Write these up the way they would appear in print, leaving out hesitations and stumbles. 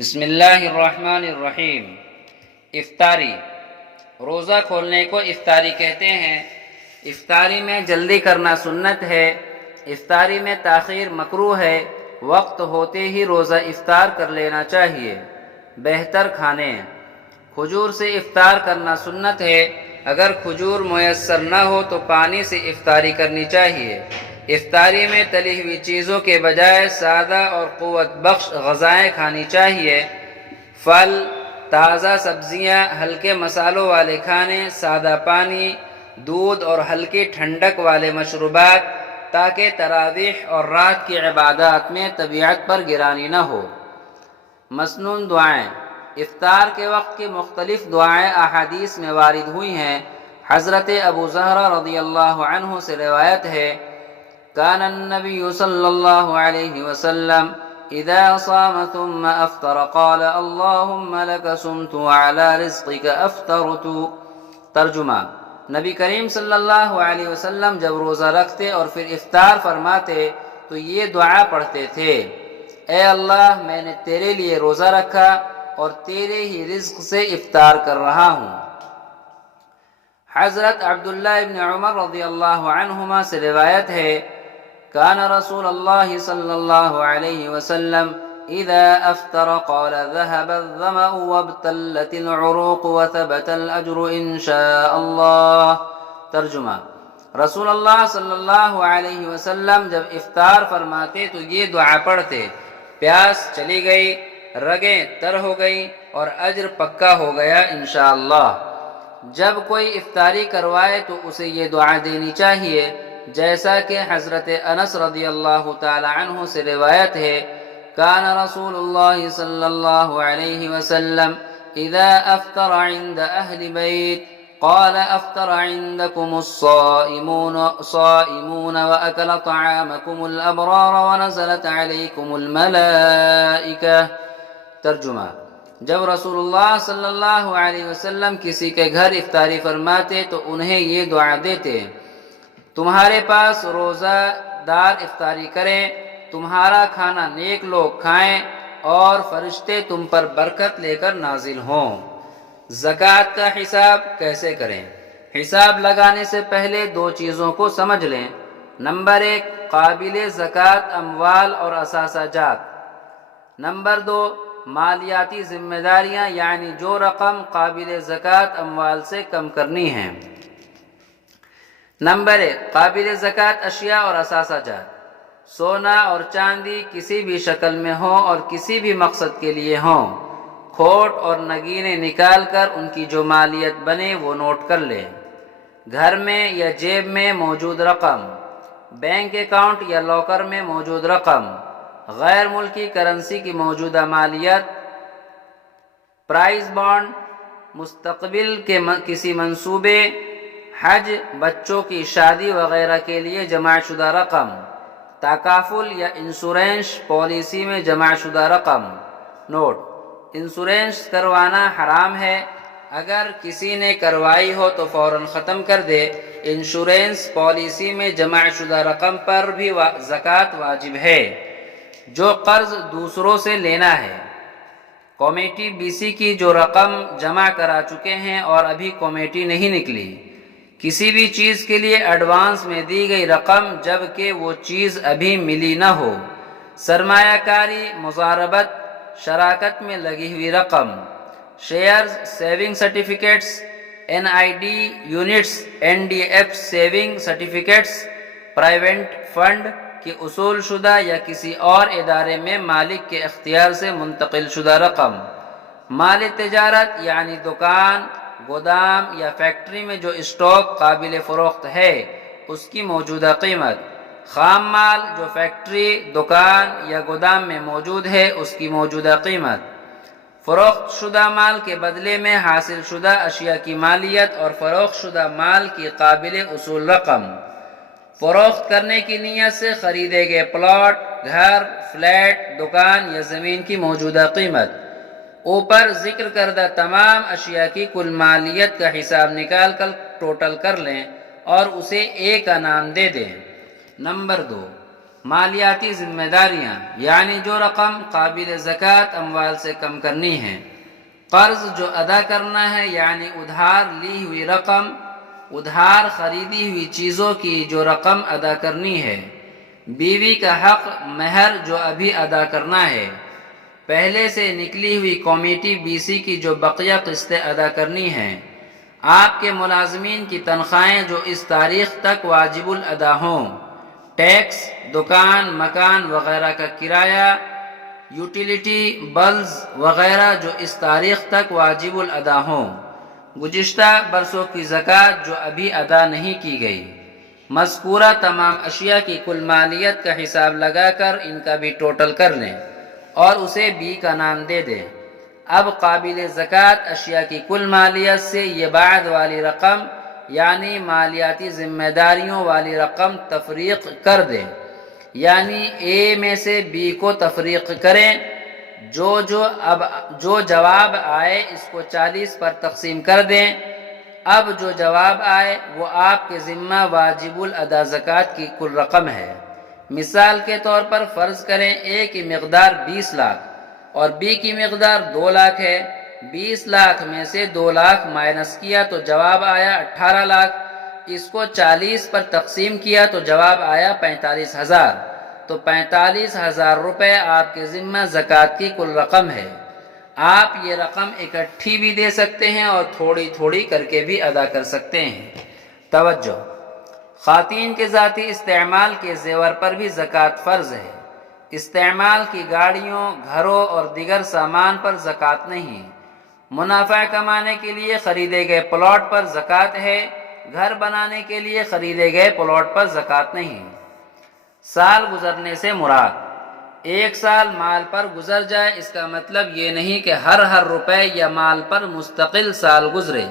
بسم اللہ الرحمن الرحیم۔ افطاری، روزہ کھولنے کو افطاری کہتے ہیں۔ افطاری میں جلدی کرنا سنت ہے، افطاری میں تاخیر مکروہ ہے۔ وقت ہوتے ہی روزہ افطار کر لینا چاہیے۔ بہتر کھانے، کھجور سے افطار کرنا سنت ہے۔ اگر کھجور میسر نہ ہو تو پانی سے افطاری کرنی چاہیے۔ افطاری میں تلی ہوئی چیزوں کے بجائے سادہ اور قوت بخش غذائیں کھانی چاہیے۔ پھل، تازہ سبزیاں، ہلکے مسالوں والے کھانے، سادہ پانی، دودھ اور ہلکی ٹھنڈک والے مشروبات، تاکہ تراویح اور رات کی عبادات میں طبیعت پر گرانی نہ ہو۔ مسنون دعائیں، افطار کے وقت کی مختلف دعائیں احادیث میں وارد ہوئی ہیں۔ حضرت ابو زہرہ رضی اللہ عنہ سے روایت ہے، کان النبی صلی اللہ علیہ وسلم اذا صام ثم افطر قال اللہم لک صمت وعلی رزقک افطرت۔ ترجمہ، نبی کریم صلی اللہ علیہ وسلم جب روزہ رکھتے اور پھر افطار فرماتے تو یہ دعا پڑھتے تھے، اے اللہ میں نے تیرے لیے روزہ رکھا اور تیرے ہی رزق سے افطار کر رہا ہوں۔ حضرت عبداللہ ابن عمر رضی اللہ عنہما سے روایت ہے، کان رسول اللہ صلی اللہ علیہ وسلم اذا افطر قال ذهب الظمأ وابتلت العروق وثبت الاجر ان شاء اللہ۔ ترجمہ، رسول اللہ صلی اللہ علیہ وسلم جب افطار فرماتے تو یہ دعا پڑھتے، پیاس چلی گئی، رگیں تر ہو گئی اور اجر پکا ہو گیا انشاءاللہ۔ جب کوئی افطاری کروائے تو اسے یہ دعا دینی چاہیے، جیسا کہ حضرت انس رضی اللہ تعالی عنہ سے روایت ہے، کان رسول اللہ صلی اللہ علیہ وسلم اذا افطر عند اہل بیت قال افطر عندكم الصائمون واكل طعامكم الابرار ونزلت عليكم الملائکہ۔ ترجمہ، جب رسول اللہ صلی اللہ علیہ وسلم کسی کے گھر افطاری فرماتے تو انہیں یہ دعا دیتے، تمہارے پاس روزہ دار افطاری کریں، تمہارا کھانا نیک لوگ کھائیں اور فرشتے تم پر برکت لے کر نازل ہوں۔ زکوٰۃ کا حساب کیسے کریں؟ حساب لگانے سے پہلے دو چیزوں کو سمجھ لیں۔ نمبر 1، قابل زکوٰۃ اموال اور اثاثہ جات۔ نمبر 2، مالیاتی ذمہ داریاں، یعنی جو رقم قابل زکوٰۃ اموال سے کم کرنی ہے۔ نمبر 1، قابل زکوٰۃ اشیاء اور اثاثہ جات۔ سونا اور چاندی کسی بھی شکل میں ہوں اور کسی بھی مقصد کے لیے ہوں، کھوٹ اور نگینے نکال کر ان کی جو مالیت بنے وہ نوٹ کر لیں۔ گھر میں یا جیب میں موجود رقم، بینک اکاؤنٹ یا لاکر میں موجود رقم، غیر ملکی کرنسی کی موجودہ مالیت، پرائز بانڈ، مستقبل کے کسی منصوبے، حج، بچوں کی شادی وغیرہ کے لیے جمع شدہ رقم، تکافل یا انشورنس پالیسی میں جمع شدہ رقم۔ نوٹ: انشورنس کروانا حرام ہے، اگر کسی نے کروائی ہو تو فوراً ختم کر دے۔ انشورنس پالیسی میں جمع شدہ رقم پر بھی زکوٰۃ واجب ہے۔ جو قرض دوسروں سے لینا ہے، کمیٹی BC کی جو رقم جمع کرا چکے ہیں اور ابھی کمیٹی نہیں نکلی، کسی بھی چیز کے لیے ایڈوانس میں دی گئی رقم جبکہ وہ چیز ابھی ملی نہ ہو، سرمایہ کاری، مضاربت، شراکت میں لگی ہوئی رقم، shares, saving certificates, NID units, NDF saving certificates, private fund کی اصول شدہ یا کسی اور ادارے میں مالک کے اختیار سے منتقل شدہ رقم، مال تجارت یعنی دکان، گودام یا فیکٹری میں جو اسٹاک قابل فروخت ہے اس کی موجودہ قیمت، خام مال جو فیکٹری، دکان یا گودام میں موجود ہے اس کی موجودہ قیمت، فروخت شدہ مال کے بدلے میں حاصل شدہ اشیاء کی مالیت اور فروخت شدہ مال کی قابل اصول رقم، فروخت کرنے کی نیت سے خریدے گئے پلاٹ، گھر، فلیٹ، دکان یا زمین کی موجودہ قیمت۔ اوپر ذکر کردہ تمام اشیاء کی کل مالیت کا حساب نکال کر ٹوٹل کر لیں اور اسے A کا نام دے دیں۔ نمبر 2، مالیاتی ذمہ داریاں یعنی جو رقم قابل زکوٰۃ اموال سے کم کرنی ہے، قرض جو ادا کرنا ہے یعنی ادھار لی ہوئی رقم، ادھار خریدی ہوئی چیزوں کی جو رقم ادا کرنی ہے، بیوی کا حق مہر جو ابھی ادا کرنا ہے، پہلے سے نکلی ہوئی کمیٹی BC کی جو بقیہ قسطیں ادا کرنی ہیں، آپ کے ملازمین کی تنخواہیں جو اس تاریخ تک واجب الادا ہوں، ٹیکس، دکان مکان وغیرہ کا کرایہ، یوٹیلیٹی بلز وغیرہ جو اس تاریخ تک واجب الادا ہوں، گزشتہ برسوں کی زکوٰۃ جو ابھی ادا نہیں کی گئی، مذکورہ تمام اشیاء کی کل مالیت کا حساب لگا کر ان کا بھی ٹوٹل کر لیں اور اسے B کا نام دے دیں۔ اب قابل زکوٰۃ اشیاء کی کل مالیت سے یہ بعد والی رقم یعنی مالیاتی ذمہ داریوں والی رقم تفریق کر دیں، یعنی A میں سے B کو تفریق کریں، جو جواب آئے اس کو 40 پر تقسیم کر دیں۔ اب جو جواب آئے وہ آپ کے ذمہ واجب الادا زکوٰۃ کی کل رقم ہے۔ مثال کے طور پر فرض کریں A کی مقدار 20 لاکھ اور B کی مقدار 2 لاکھ ہے۔ 20 لاکھ میں سے 2 لاکھ مائنس کیا تو جواب آیا 18 لاکھ، اس کو 40 پر تقسیم کیا تو جواب آیا 45,000، تو 45,000 روپے آپ کے ذمہ زکوٰۃ کی کل رقم ہے۔ آپ یہ رقم اکٹھی بھی دے سکتے ہیں اور تھوڑی تھوڑی کر کے بھی ادا کر سکتے ہیں۔ توجہ، خواتین کے ذاتی استعمال کے زیور پر بھی زکوٰۃ فرض ہے۔ استعمال کی گاڑیوں، گھروں اور دیگر سامان پر زکوٰۃ نہیں۔ منافع کمانے کے لیے خریدے گئے پلاٹ پر زکوٰۃ ہے، گھر بنانے کے لیے خریدے گئے پلاٹ پر زکوٰۃ نہیں۔ سال گزرنے سے مراد 1 سال مال پر گزر جائے، اس کا مطلب یہ نہیں کہ ہر روپے یا مال پر مستقل سال گزرے۔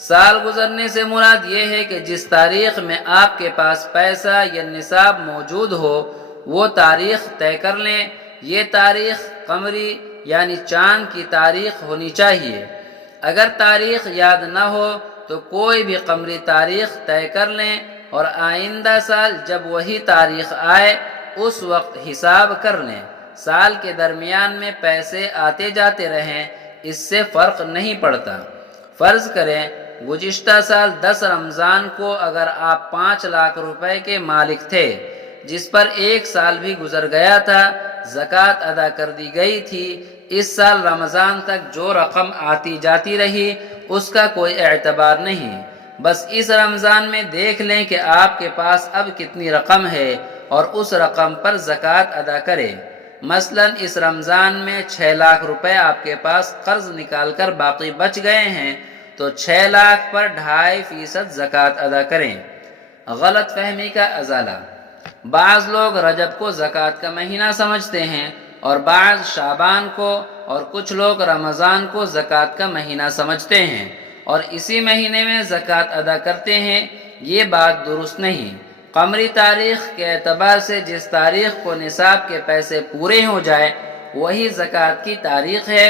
سال گزرنے سے مراد یہ ہے کہ جس تاریخ میں آپ کے پاس پیسہ یا نصاب موجود ہو وہ تاریخ طے کر لیں۔ یہ تاریخ قمری یعنی چاند کی تاریخ ہونی چاہیے۔ اگر تاریخ یاد نہ ہو تو کوئی بھی قمری تاریخ طے کر لیں اور آئندہ سال جب وہی تاریخ آئے اس وقت حساب کر لیں۔ سال کے درمیان میں پیسے آتے جاتے رہیں، اس سے فرق نہیں پڑتا۔ فرض کریں گزشتہ سال 10 رمضان کو اگر آپ 5 لاکھ روپے کے مالک تھے، جس پر 1 سال بھی گزر گیا تھا، زکوٰۃ ادا کر دی گئی تھی، اس سال رمضان تک جو رقم آتی جاتی رہی اس کا کوئی اعتبار نہیں۔ بس اس رمضان میں دیکھ لیں کہ آپ کے پاس اب کتنی رقم ہے اور اس رقم پر زکوٰۃ ادا کریں۔ مثلا اس رمضان میں 6 لاکھ روپے آپ کے پاس قرض نکال کر باقی بچ گئے ہیں تو 6 لاکھ پر 2.5% زکوٰۃ ادا کریں۔ غلط فہمی کا ازالہ، بعض لوگ رجب کو زکوٰۃ کا مہینہ سمجھتے ہیں اور بعض شعبان کو اور کچھ لوگ رمضان کو زکوٰۃ کا مہینہ سمجھتے ہیں اور اسی مہینے میں زکوٰۃ ادا کرتے ہیں۔ یہ بات درست نہیں۔ قمری تاریخ کے اعتبار سے جس تاریخ کو نصاب کے پیسے پورے ہو جائے وہی زکوٰۃ کی تاریخ ہے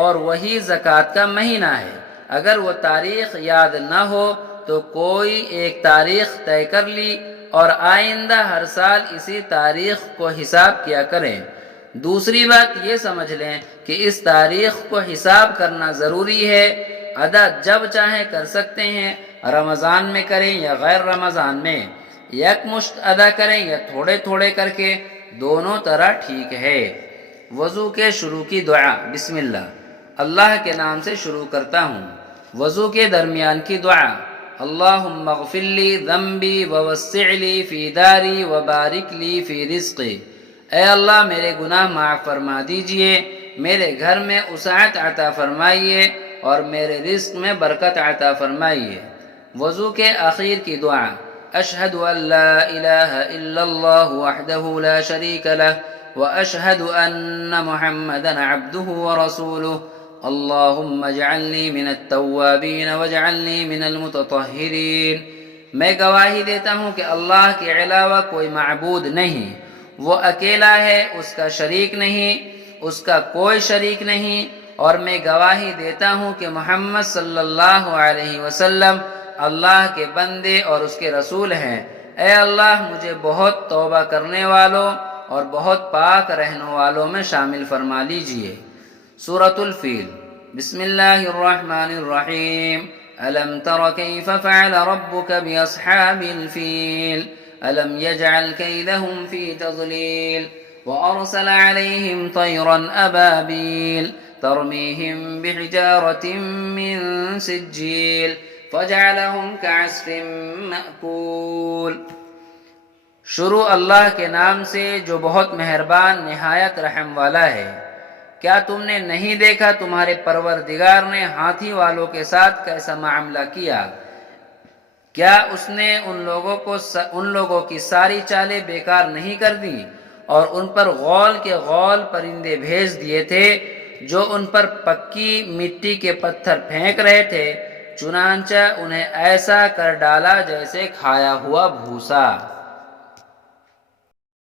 اور وہی زکوٰۃ کا مہینہ ہے۔ اگر وہ تاریخ یاد نہ ہو تو کوئی ایک تاریخ طے کر لی اور آئندہ ہر سال اسی تاریخ کو حساب کیا کریں۔ دوسری بات یہ سمجھ لیں کہ اس تاریخ کو حساب کرنا ضروری ہے۔ ادا جب چاہیں کر سکتے ہیں، رمضان میں کریں یا غیر رمضان میں، یکمشت ادا کریں یا تھوڑے تھوڑے کر کے، دونوں طرح ٹھیک ہے۔ وضو کے شروع کی دعا۔ بسم اللہ، اللہ کے نام سے شروع کرتا ہوں۔ وضو کے درمیان کی دعا، اللہم اغفر لی ذنبی ووسع لی فی داری وبارک لی فی رزقی۔ اے اللہ میرے گناہ معاف فرما دیجئے، میرے گھر میں وسعت عطا فرمائیے اور میرے رزق میں برکت عطا فرمائیے۔ وضو کے آخر کی دعا، اشہد ان لا الہ الا اللہ وحدہ لا شریک لہ واشہد ان محمدا عبدہ ورسولہ، اللہم اجعلنی من التوابین واجعلنی من المتطہرین۔ میں گواہی دیتا ہوں کہ اللہ کے علاوہ کوئی معبود نہیں، وہ اکیلا ہے، اس کا شریک نہیں، اس کا کوئی شریک نہیں، اور میں گواہی دیتا ہوں کہ محمد صلی اللہ علیہ وسلم اللہ کے بندے اور اس کے رسول ہیں۔ اے اللہ مجھے بہت توبہ کرنے والوں اور بہت پاک رہنے والوں میں شامل فرما لیجئے۔ سورۃ الفیل۔ بسم اللہ الرحمن الرحیم۔ الم تر کیف فعل ربک باصحاب الفیل الم یجعل کیدہم فی تضلیل وارسل علیہم طیرا ابابیل ترمیہم بحجارۃ من سجیل فجعلہم کعصف مأکول۔ شروع اللہ کے نام سے جو بہت مہربان نہایت رحم والا ہے۔ کیا تم نے نہیں دیکھا تمہارے پروردگار نے ہاتھی والوں کے ساتھ کیسا معاملہ کیا؟ کیا اس نے ان لوگوں کی ساری چالیں بیکار نہیں کر دی اور ان پر غول کے غول پرندے بھیج دیے تھے جو ان پر پکی مٹی کے پتھر پھینک رہے تھے، چنانچہ انہیں ایسا کر ڈالا جیسے کھایا ہوا بھوسا۔